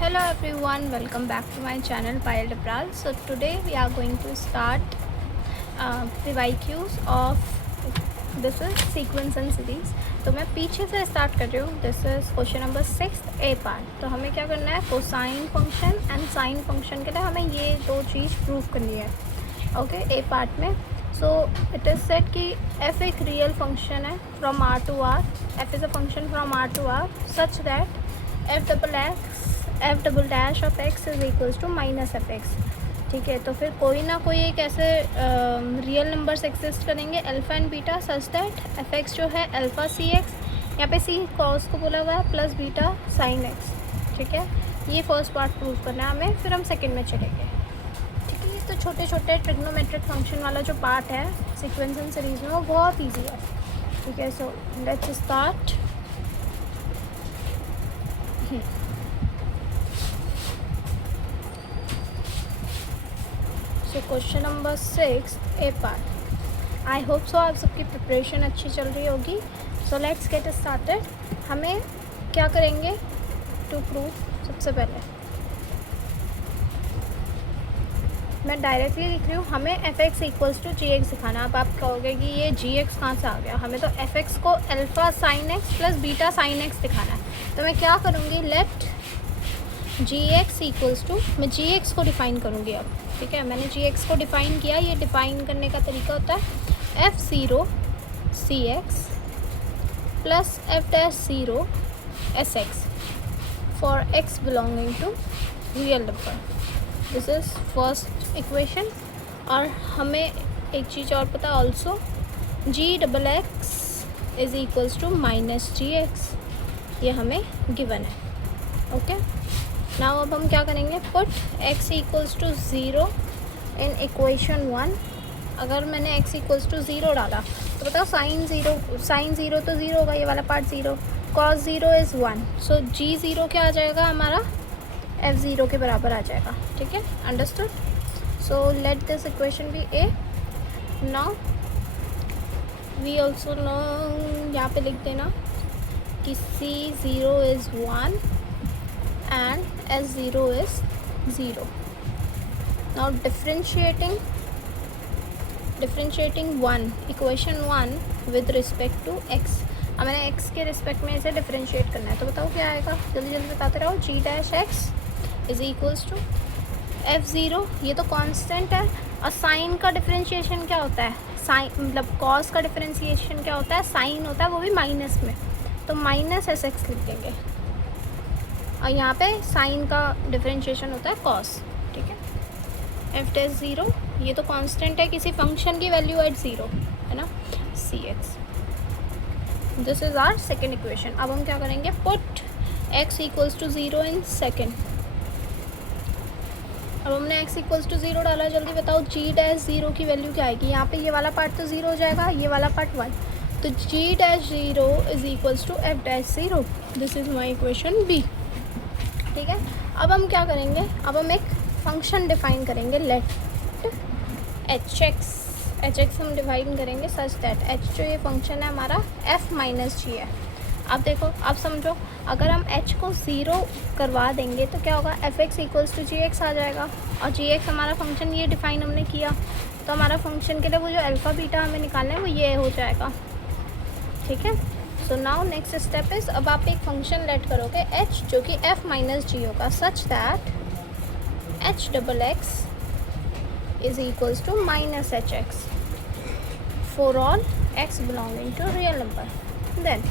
Hello everyone, welcome back to my channel Payal Depral. So today we are going to start PYQs of this is sequence and series. तो मैं पीछे से start कर रही हूँ. This is question number 6 A part. तो हमें क्या करना है, cosine function and sine function के लिए हमें ये दो चीज़ प्रूव करनी है. ओके, ए पार्ट में. सो इट इज़ सेट कि एफ एक रियल फंक्शन है from R to R. F is a function from R to R such that f double dash of x is equals to minus f x. ठीक है, तो फिर कोई ना कोई एक ऐसे रियल नंबर्स एक्सिस्ट करेंगे alpha and beta such that f x जो है अल्फ़ा सी एक्स, यहाँ पे सी कॉस को बोला हुआ है, प्लस बीटा साइन एक्स. ठीक है, ये फर्स्ट पार्ट प्रूव करना है हमें, फिर हम सेकंड में चलेंगे. ठीक है, तो छोटे छोटे ट्रिग्नोमेट्रिक फंक्शन वाला जो पार्ट है सीक्वेंस एंड सीरीज में वो बहुत ईजी है. ठीक है, so let's start. So question number 6 A part. I hope so आप सबकी प्रिपरेशन अच्छी चल रही होगी. So let's get started. हमें क्या करेंगे टू प्रूव. सबसे पहले मैं डायरेक्टली लिख रही हूँ, हमें f x equals to g x दिखाना. अब आप कहोगे कि ये जी एक्स कहाँ से आ गया, हमें तो एफ एक्स को alpha sine x plus beta sine x दिखाना है. तो मैं क्या करूँगी, let g x equals to, मैं जी एक्स को डिफ़ाइन करूँगी अब. ठीक है, मैंने जी एक्स को डिफ़ाइन किया. ये डिफ़ाइन करने का तरीका होता है f zero C x plus f dash zero S x for x belonging to real number. This is first equation. और हमें एक चीज़ और पता also, g double x is equals to minus g x. ये हमें गिवन है. Okay, now अब हम क्या करेंगे, put x equals to zero in equation 1. अगर मैंने x इक्वल्स टू ज़ीरो डाला तो बताओ साइन ज़ीरो तो ज़ीरो होगा, ये वाला part zero. Cos zero is 1. So g zero क्या आ जाएगा हमारा, एफ ज़ीरो के बराबर आ जाएगा. ठीक है, understood. So let this equation be A. Now we also know, यहाँ पे लिख देना कि C zero is 1 and S0 is 0. Now differentiating 1 equation 1 with respect to x. अब मैंने x के रिस्पेक्ट में इसे डिफ्रेंशिएट करना है. तो बताओ क्या आएगा, जल्दी जल्दी बताते रहो. G dash x is equals to f zero, ये तो कांस्टेंट है. और साइन का डिफ्रेंशिएशन क्या होता है, साइन मतलब कॉस का डिफ्रेंशिएशन क्या होता है, साइन होता है, वो भी माइनस में. तो माइनस एस एक्स लिख देंगे. और यहाँ पे साइन का डिफरेंशिएशन होता है कॉस. ठीक है, एफ डैश ज़ीरो, ये तो कांस्टेंट है किसी फंक्शन की वैल्यू एट ज़ीरो है ना, c x. This is our second equation. अब हम क्या करेंगे, put x equals to zero in second. अब हमने एक्स इक्वल्स टू ज़ीरो डाला. जल्दी बताओ जी डैश ज़ीरो की वैल्यू क्या आएगी. यहाँ पे ये वाला पार्ट तो ज़ीरो हो जाएगा, ये वाला पार्ट 1. तो g dash zero is equals to f dash zero. This is my equation b. ठीक है, अब हम क्या करेंगे, अब हम एक फंक्शन डिफाइन करेंगे, लेट एच एक्स हम डिफाइन करेंगे सच दैट एच जो ये फंक्शन है हमारा एफ माइनस जी है. अब देखो, अब समझो, अगर हम एच को ज़ीरो करवा देंगे तो क्या होगा, f x equals to g x आ जाएगा. और जी एक्स हमारा फंक्शन ये डिफ़ाइन हमने किया, तो हमारा फंक्शन के लिए वो जो अल्फ़ा बीटा हमें निकालना है वो ये हो जाएगा. ठीक है, so now next step is, अब आप एक फंक्शन लेट करोगे h जो कि f माइनस जी होगा such that h double x is equals to minus h x for all x belonging to real number. Then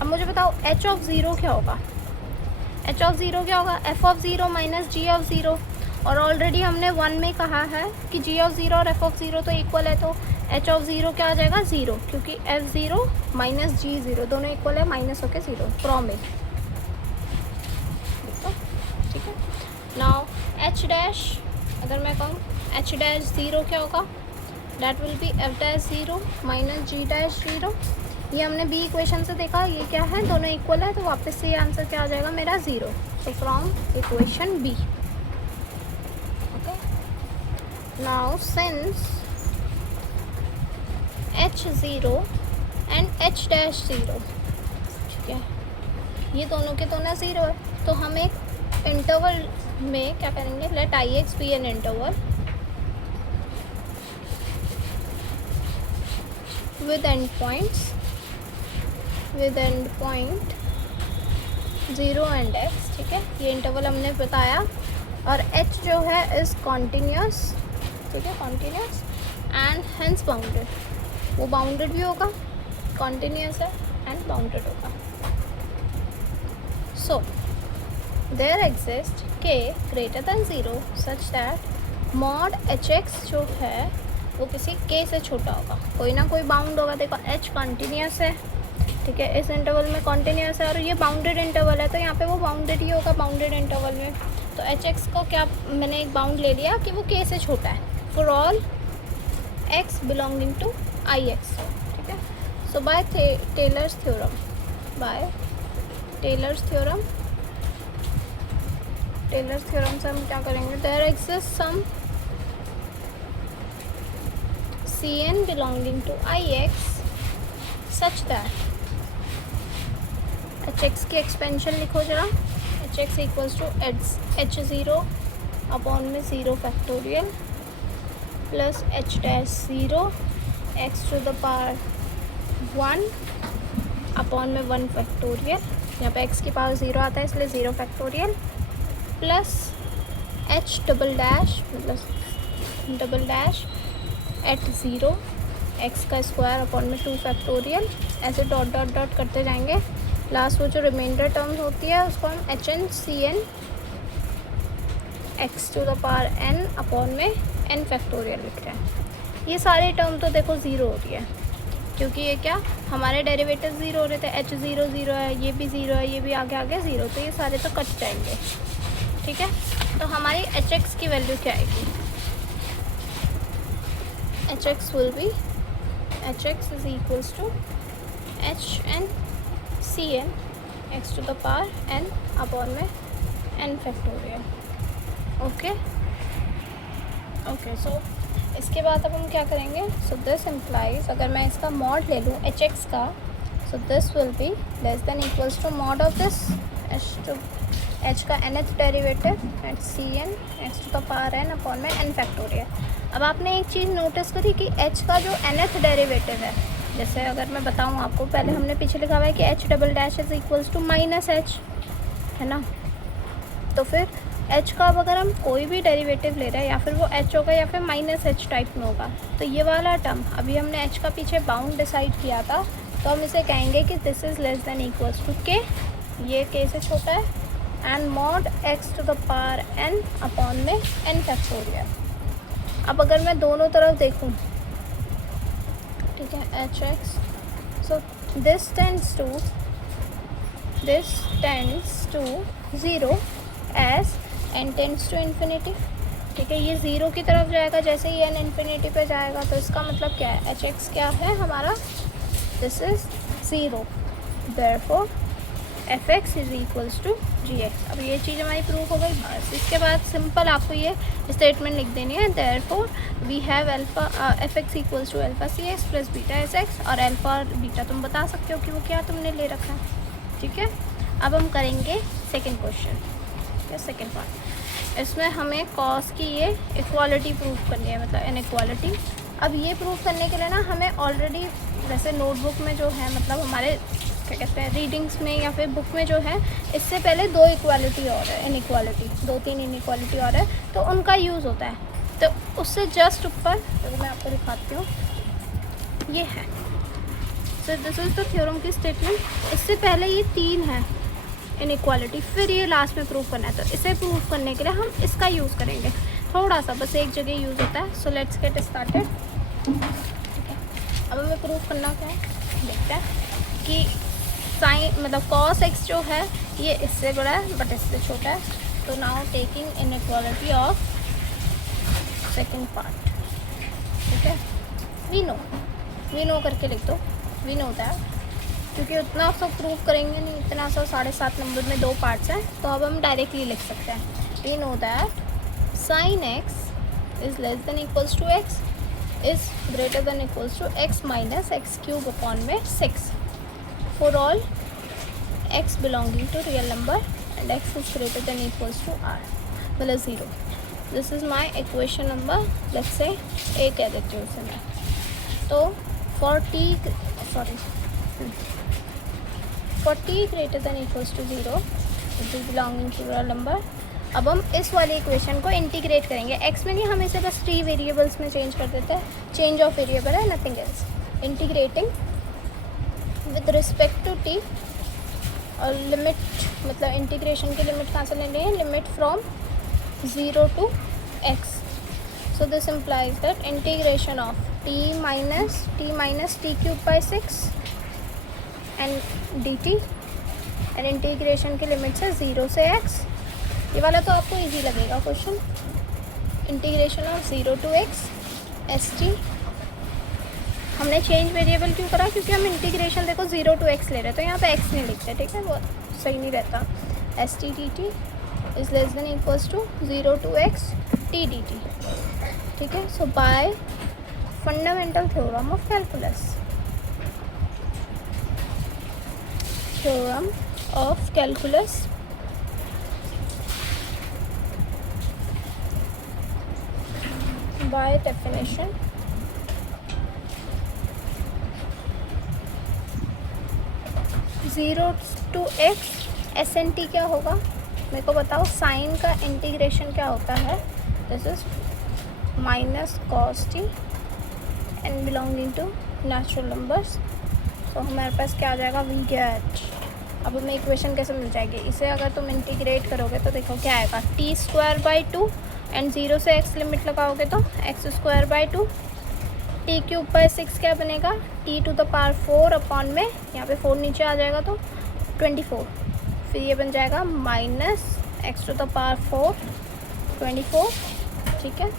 अब मुझे बताओ h ऑफ ज़ीरो क्या होगा. h ऑफ ज़ीरो क्या होगा, f of zero minus g of zero. और already हमने 1 में कहा है कि जी ऑफ ज़ीरो और f ऑफ ज़ीरो तो इक्वल है. तो एच ऑफ ज़ीरो क्या आ जाएगा, ज़ीरो, क्योंकि F zero minus G zero दोनों इक्वल है, माइनस होके ज़ीरो फ्रॉम ए. ठीक है, नाउ एच डैश, अगर मैं कहूँ एच डैश ज़ीरो क्या होगा, that will be f dash zero minus g dash zero. ये हमने बी इक्वेशन से देखा, ये क्या है, दोनों इक्वल है, तो वापस से ये आंसर क्या आ जाएगा मेरा, ज़ीरो. तो from equation B. Okay, now since h zero and h dash zero. ठीक है, ये दोनों के दोनों 0 है, तो हम एक इंटरवल में क्या करेंगे, let I x be an interval with endpoints, with endpoint 0 and x, ठीक है, ये इंटरवल हमने बताया। और h जो है इज़ कॉन्टीन्यूस, ठीक है, कॉन्टीन्यूस एंड हेंस बाउंडेड, वो बाउंडेड भी होगा, कॉन्टीन्यूस है एंड बाउंडेड होगा। So there exist k greater than 0 such that mod hx जो है वो किसी k से छोटा होगा, कोई ना कोई बाउंड होगा। देखो h कॉन्टीन्यूस है, ठीक है, इस इंटरवल में कॉन्टीन्यूस है, और ये बाउंडेड इंटरवल है, तो यहाँ पे वो बाउंडेड ही होगा बाउंडेड इंटरवल में। तो hx को क्या मैंने एक बाउंड ले लिया कि वो k से छोटा है for all x belonging to ix, ठीक है। So by Taylor's theorem, by Taylor's theorem से हम क्या करेंगे, there exist some Cn belonging to Ix such that Hx की एक्सपेंशन लिखो जरा, Hx equals to H0 upon में 0 factorial plus H dash 0 x to the power 1 upon में 1 factorial, यहाँ पे x की पावर 0 आता है इसलिए 0 factorial plus H double dash मतलब डबल डैश एट 0 x का स्क्वायर अपॉन में 2 फैक्टोरियल, ऐसे डॉट डॉट डॉट करते जाएंगे। लास्ट वो जो रिमाइंडर टर्म होती है उसको हम h n C n x to the power n upon में n फैक्टोरियल लिख रहे हैं। ये सारे टर्म तो देखो 0 हो रही है, क्योंकि ये क्या हमारे डेरिवेटिव 0 हो रहे थे, h0 0 है, ये भी 0 है, ये भी आगे आगे 0, तो ये सारे तो कट जाएंगे, ठीक है। तो हमारी hx की वैल्यू क्या आएगी, hx will be hx is equals to hn cn x to the power n upon में n फैक्टोरियल। ओके सो इसके बाद अब हम क्या करेंगे, सो दिस इम्प्लाइज अगर मैं इसका मॉड ले लूँ hx का, so this will be less than equals to mod of this h का nth derivative at cn x to the power n upon में n फैक्टोरियल। अब आपने एक चीज़ नोटिस करी कि h का जो nth डेरिवेटिव है, जैसे अगर मैं बताऊँ आपको, पहले हमने पीछे लिखा हुआ है कि h double dash is equals to minus h, है ना। तो फिर h का अब अगर हम कोई भी डेरिवेटिव ले रहे हैं, या फिर वो h होगा या फिर माइनस h टाइप में होगा, तो ये वाला टर्म अभी हमने h का पीछे बाउंड डिसाइड किया था, तो हम इसे कहेंगे कि this is less than equals to k, ये k से छोटा है, and mod x to the power n upon में n फैक्टोरियल। अब अगर मैं दोनों तरफ देखूं, ठीक है, hx, so this tends to 0 as n tends to infinity, ठीक है, ये 0 की तरफ जाएगा जैसे ही n इन्फिनिटी पे जाएगा। तो इसका मतलब क्या है, hx क्या है हमारा, this is 0, therefore fx is equals to gx। अब ये चीज़ हमारी प्रूफ हो गई। बस इसके बाद सिंपल आपको ये स्टेटमेंट लिख देनी है, therefore we have alpha fx equals to alpha cx plus beta sx, और अल्फा और बीटा तुम बता सकते हो कि वो क्या तुमने ले रखा है, ठीक है। अब हम करेंगे सेकेंड क्वेश्चन, ठीक है, सेकेंड पार्ट। इसमें हमें कॉस की ये इक्वालिटी प्रूफ करनी है, मतलब इनइक्वालिटी। अब ये प्रूफ करने के लिए ना हमें ऑलरेडी वैसे नोटबुक में जो है, मतलब हमारे क्या कहते हैं रीडिंग्स में या फिर बुक में जो है, इससे पहले 2 इक्वालिटी और है, इनइक्वालिटी 2-3 इनइक्वालिटी और है, तो उनका यूज़ होता है। तो उससे जस्ट ऊपर तो मैं आपको दिखाती हूँ, ये है, so this is the theorem की स्टेटमेंट। इससे पहले ये 3 है इनइक्वालिटी, फिर ये लास्ट में प्रूफ करना है, तो इसे प्रूफ करने के लिए हम इसका यूज़ करेंगे, थोड़ा सा बस एक जगह यूज़ होता है। सो लेट्स गेट स्टार्टेड, ठीक है। अब हमें प्रूफ करना क्या है, देखते हैं कि साइन मतलब cos x जो है ये इससे बड़ा है बट इससे छोटा है। तो now taking inequality of second part, ठीक है, वी नो करके लिख दो, वी नो दैट, क्योंकि उतना सब प्रूफ करेंगे नहीं, इतना सब 7.5 नंबर में 2 पार्ट्स हैं, तो अब हम डायरेक्टली लिख सकते हैं। We know that sine x is less than equals to x is greater than equals to x minus x cube upon में 6 for all x belonging to real number and x is greater than equals to r मतलब 0. This is my equation number let's say a कह देती हूँ उसे मैं. तो for t greater than equals to 0 it is belonging to real number. अब हम इस वाली इक्वेशन को इंटीग्रेट करेंगे. x में नहीं, हम इसे बस 3 वेरिएबल्स में चेंज कर देते हैं. चेंज ऑफ वेरिएबल है, nothing else. Integrating with respect to t और लिमिट मतलब इंटीग्रेशन की लिमिट कहाँ से ले रहे हैं, limit from 0 to x. So this implies that integration of t minus t cube by 6 and dt and integration की लिमिट से 0 से x. ये वाला तो आपको इजी लगेगा question. Integration of 0 to x st. हमने चेंज वेरिएबल क्यों करा, क्योंकि हम इंटीग्रेशन देखो 0 to x ले रहे हैं, तो यहाँ पे x नहीं लिखते, ठीक है, वो सही नहीं रहता. st dt is less than equals to 0 to x t dt. ठीक है. So by fundamental theorem of calculus, by definition 0 to x S N T क्या होगा मेरे को बताओ. साइन का इंटीग्रेशन क्या होता है, this is minus cos t and belonging to natural numbers. तो हमारे पास क्या आ जाएगा, वी गेट. अब हमें इक्वेशन कैसे मिल जाएगी, इसे अगर तुम इंटीग्रेट करोगे तो देखो क्या आएगा, टी स्क्वायर बाई 2 एंड 0 से x लिमिट लगाओगे तो x square by 2. T cube by 6 क्या बनेगा, t to the power 4 upon में यहाँ पे 4 नीचे आ जाएगा तो 24. फिर ये बन जाएगा minus x to the power 4 24. ठीक है.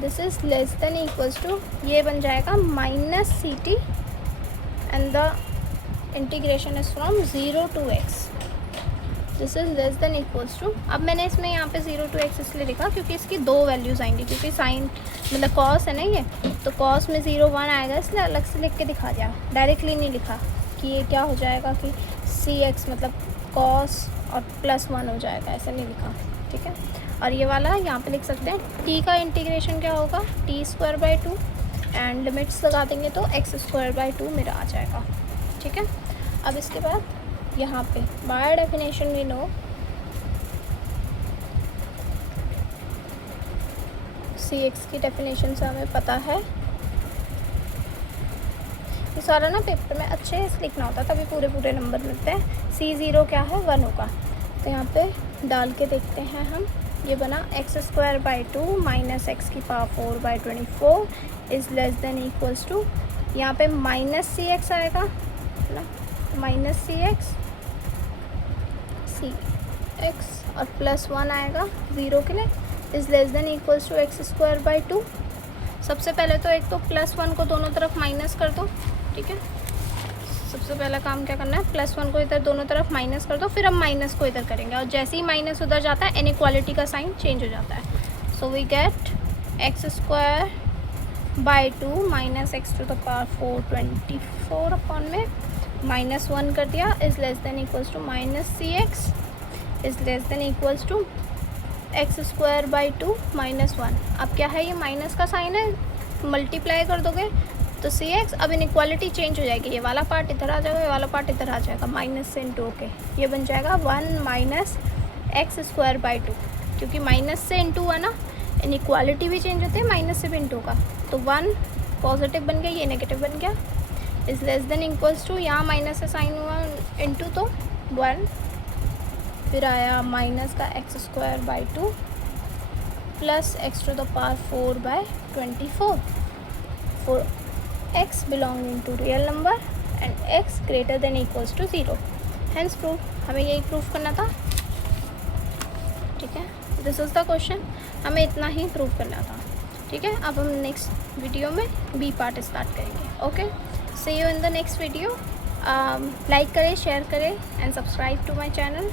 This is less than equals to, ये बन जाएगा minus C t and the integration is from 0 to x. This is less than equals to. अब मैंने इसमें यहाँ पे 0 to x इसलिए लिखा क्योंकि इसकी 2 वैल्यूज़ आएंगी, क्योंकि साइन मतलब कॉस है ना ये, तो कॉस में 0 1 आएगा, इसलिए अलग से लिख के दिखा दिया. डायरेक्टली नहीं लिखा कि ये क्या हो जाएगा कि सी एक्स मतलब कॉस और +1 हो जाएगा, ऐसा नहीं लिखा. ठीक है. और ये वाला यहाँ पे लिख सकते हैं, t का इंटीग्रेशन क्या होगा, T square by 2 and limits लगा देंगे तो एक्स स्क्वायर बाई 2 मेरा आ जाएगा. ठीक है. अब इसके बाद यहाँ पे by definition we know C x की डेफिनेशन से हमें पता है. ये सारा ना पेपर में अच्छे से लिखना होता, तभी पूरे पूरे नंबर मिलते हैं. C0 क्या है, 1 होगा. तो यहाँ पे डाल के देखते हैं हम. ये बना x square by 2 minus x की power 4 by 24 is less than equals to, यहाँ पे माइनस सी एक्स आएगा ना, माइनस सी एक्स और +1 आएगा 0 के लिए, is less than equals to x square by 2. सबसे पहले तो एक तो +1 को दोनों तरफ माइनस कर दो. ठीक है. सबसे पहला काम क्या करना है, +1 को इधर दोनों तरफ माइनस कर दो, फिर हम माइनस को इधर करेंगे, और जैसे ही माइनस उधर जाता है इनइक्वालिटी का साइन चेंज हो जाता है. So we get x square by 2 minus x to the power 4 24 upon में -1 कर दिया, is less than equals to minus C x is less than equals to x square by 2 -1. अब क्या है, ये माइनस का साइन है, मल्टीप्लाई कर दोगे तो सी एक्स. अब इनइक्वालिटी चेंज हो जाएगी, ये वाला पार्ट इधर आ जाएगा, ये वाला पार्ट इधर आ जाएगा, माइनस से इंटू के ये बन जाएगा 1 माइनस एक्स स्क्वायर बाई 2. क्योंकि माइनस से इंटू है ना, इनइक्वालिटी भी चेंज होती है माइनस से भी इंटू का. तो 1 पॉजिटिव बन गया, ये नेगेटिव बन गया, is less than equals to, यहाँ माइनस से साइन हुआ इंटू तो 1, फिर आया माइनस का x square by 2 plus x to the power 4 by 24 for x belonging to real number and x greater than equals to 0. Hence proof. हमें यही proof करना था. ठीक है. This is the question. हमें इतना ही प्रूफ करना था. ठीक है. अब हम नेक्स्ट वीडियो में बी पार्ट स्टार्ट करेंगे. Okay. See you in the next video. Like करें, शेयर करें and subscribe to my channel.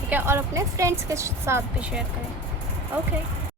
ठीक है. और अपने फ्रेंड्स के साथ भी शेयर करें. ओके.